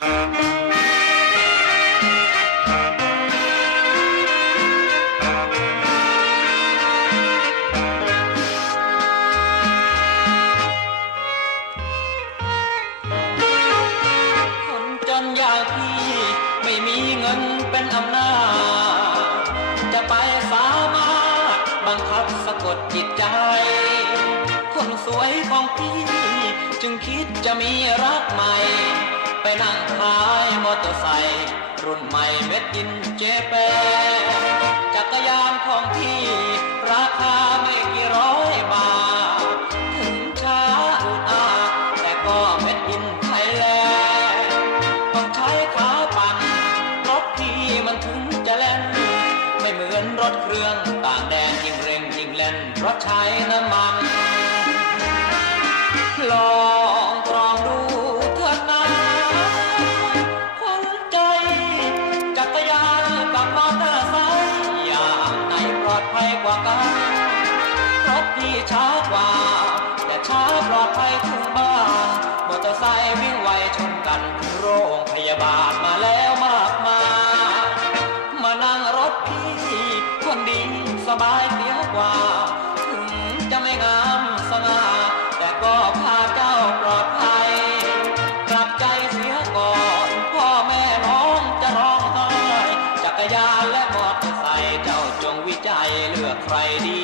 คนจนอย่างพี่ไม่มีเงินเป็นอำนาจจะไปสามารถบังคับสะกดจิตใจคนสวยของพี่จึงคิดจะมีรักใหม่ไปนั่งขายมอเตอร์ไซค์รุ่นใหม่เม็ดอินเจแปนจักรยานของพี่ราคาไม่กี่ร้อยบาทถึงช้าอุดอาแต่ก็เม็ดอินไทยแลนด์ต้องใช้ขาปั่นรถพี่มันถึงจะแล่นไม่เหมือนรถเครื่องต่างแดนยิ่งเร่งยิ่งแล่นรถใช้น้ำมันลองตรองดูเถิดนะคนใจจักรยานกับมอเตอร์ไซค์อย่างไหนปลอดภัยกว่ากันรถพี่ช้ากว่าแต่ช้าปลอดภัยถึงบ้านมอเตอร์ไซค์วิ่งไวชนกันโรงพยาบาลมาแล้วมากมายมานั่งรถพี่คนดีสบายเสียกว่าถึงจะไม่งามสง่าแต่ก็พาเจ้าปลอดภัยกลับใจเสียก่อนพ่อแม่น้องจะร้องไห้จักรยานและมอเตอร์ไซค์เจ้าจงวิจัยเลือกใครดี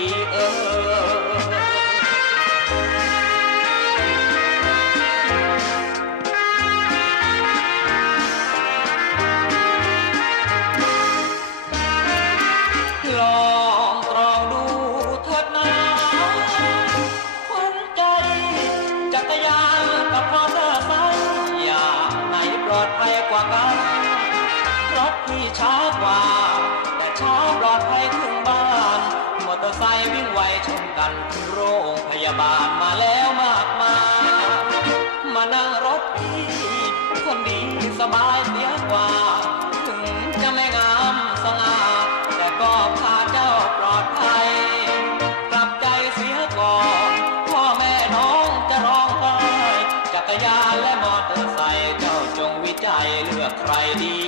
ลองตรองดูเถิดนะคนใจจักรยานกับมอเตอร์ไซค์อย่างไหนปลอดภัยกว่ากันรถพี่ช้ากว่าแต่ช้าปลอดภัยถึงบ้านมอเตอร์ไซค์วิ่งไวชนกันโรงพยาบาลมาแล้วมากมายมานั่งรถพี่คนดีสบายเสียกว่าถึงจะไม่งามสง่าแต่ก็พาเจ้าปลอดภัยกลับใจเสียก่อนพ่อแม่น้องจะร้องไห้จักรยานและมอเตอร์ไซค์เจ้าจงวิจัยเลือกใครดี